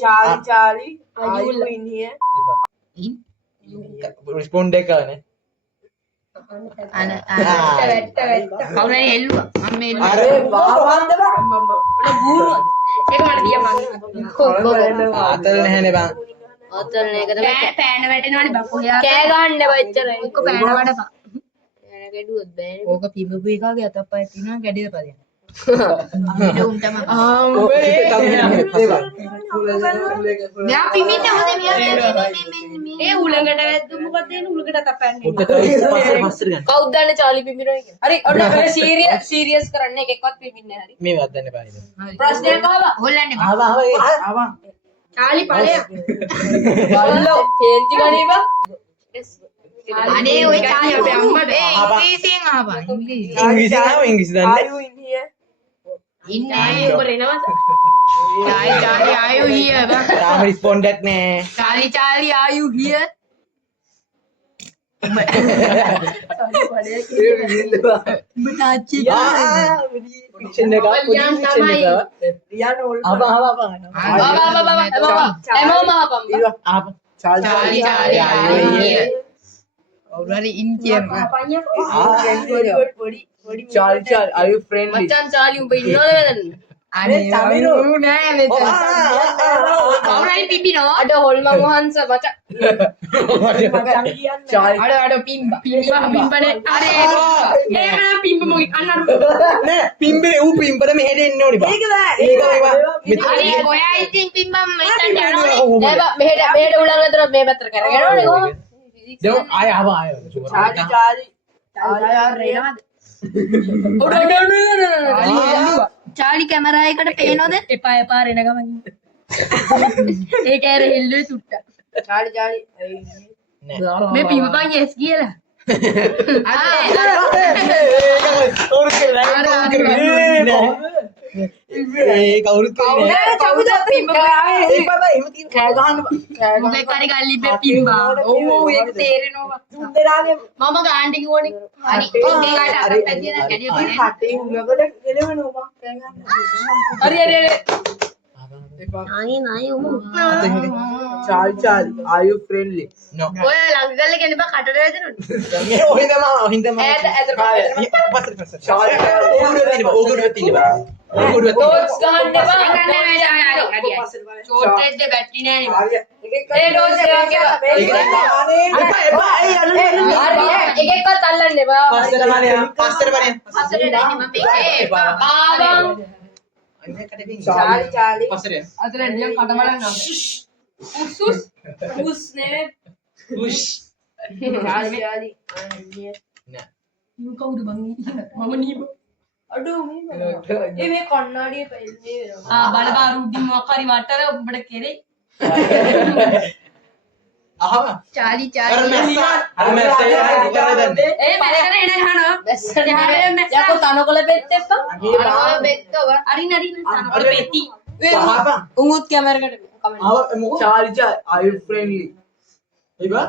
Charlie, are you in here? Respond එකනේ. කවුරුහරි එල්ලුවා. මම මේ අර වාවන්ද බං. බූරුවද? ඒක මට දියා මං. ආතල් නැහැනේ බං. ආතල් නේකද පෑන වැටෙනවනේ බං. කොහේ කෑ ගහන්න එපා එච්චර. ඔක පෑන වඩපන්. පෑන ගැඩුවොත් බෑනේ. ඕක පිඹපු එකගේ අතප්පය තියෙනවා ගැඩේද පදියන්න. අපිට උන්ටම මෙයා පිමින්න හොදේ මෙයා මේ උලඟට වැද්දු මොකද දෙන්නේ උලඟට තපන්නේ පස්සට ගන්න. කවුද දන්නේ චාලි පිමිනෝයි කියලා. හරි ඔන්න ඔය සීරියස් කරන්න එකෙක්වත් පිමින්නේ හරි. මේ වදන්න බෑ නේද? ප්‍රශ්නයක් ආවා. හොල්ලන්නේ බා. ආවා. චාලි ඵලයක්. බල්ලෝ කේන්ති ගනීවා. අනේ ඔය චාලි අපේ අම්මට ඉංග්‍රීසියෙන් ආවා. ඉංග්‍රීසි දන්නේ. Are you in here? ඉන්නේ උඹ රෙනවද? චාලි are you here බං? තාම respond එකක් නෑ. Charlie are you here? Prediction එක Charlie in කියනවා. Charlie, are you friendly? මචං චාලි උඹ ඉන්නවද වෙනද? අනේ තමිරු නෑ මෙතන. කවුරුයි පිපිනෝ? අඩ හොල්මන් වහන්ස මචං. Charlie. අඩ පිම්බනේ. අරේ ඒක පිම්බ මොකක් අන්නර. නෑ පිම්බේ ඌ පිම්බද මෙහෙට එන්න ඕනි බා. ඒක අරේ ඔයා ඉතින් පිම්බම් මෙතන යනෝනේ. නෑ බා මෙහෙට උලන් අතර මේ පැත්තට කරගෙන යනෝනේ කොහොමද? දැන් ආය ආවා ආය. Charlie. චාලි කැමරා එකට පේනවද? එපා රෙන ගමන්. ඒක ඇර හෙල්ලුවේ තුට්ට. Charlie. මේ පිම්බන් yes කියලා. ඒ කවුරුත් මොකේ කරි ගල්ලිබ්බේ පිම්බා. ඕ ඒක තේරෙනවා. තුන්දෙනාගේ මම ගාන්න කිව්වනේ. හරි ඒකට අර පැදිය දැන් ගැඩිය බලන්න. හටේ උලකට එළවෙනවා මම කෑ ගන්න. හරි නයි උඹ. Charlie, are you friendly? no ඔය ළඟ ගල්ල ගෙන බා කටට වැදෙනවද? මේ ඔහින්දම ඈත පස්සට Charlie ඕගොඩුව තියෙන බා ඕගොඩුව ටෝච් ගහන්න එපා. හරි. ෂෝට් එකේ බැටරි නෑනේ බා. ඒ ටෝච් එක එපා එකෙක්වත් අල්ලන්න එපා. පස්සට බලන්න පස්සට ඩයිනේ මම මේකේ ආවම් Charlie. පස්සට අතර නියම් කට බලන්න උස් නේ උෂ් Charlie. නෑ යු කවුද බං මම නීබ අඩෝ මේ කන්නාඩියේ පෙන්නේ වෙනවා බලබා රුඩි මොකක් හරි වටර උඹට කෙරේ අහව චාලි අර මැස්ස ඉවර දන්නේ ඒ මැස්සට එන ගහනවා මැස්සට යකෝ තනකොළ පෙත් එප්පා තනකොළ පෙත්තව අරින් තනකොළ පෙති පහපන් උඟුත් කැමරකට කමෙන්ට් අව මොකෝ Charlie, are you friendly? ඒවා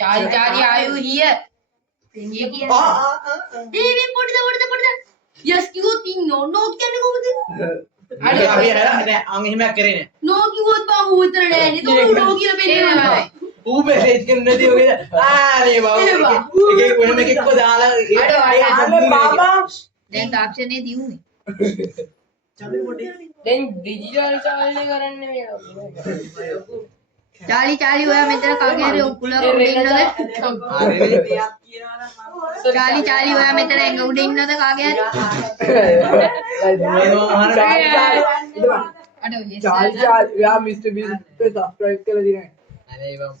චාලි ආයු හිය එන්නේ කියන්නේ මේ පොඩද යස් කිව්වොත් ඉන්නෝ නෝ කියන්නේ කොහොමද අඩේ අපි නෑ අං එහෙම කරේ නෑ නෝ කිව්වොත් බං උතර නෑ නේද නෝ කියලා පෙන්නනවා ඌ මෙසේජ් කරන නැති ඔගේ ආනේ බා එකේ කොහෙම එකෙක්ව දාලා බාබා දැන් තාක්ෂණයේ දියුනේ දැන් ඩිජිටල් චානල් කරන්නේ මේ චාලි ඔයා මෙතන කගේරේ උකුල උඩ ඉන්නද චාලි ඔයා මෙතන ඇඟ උඩ ඉන්නද කගේ Charlie, yeah, Mr. Bean subscribe කරලා දිනයි. අනේ බම්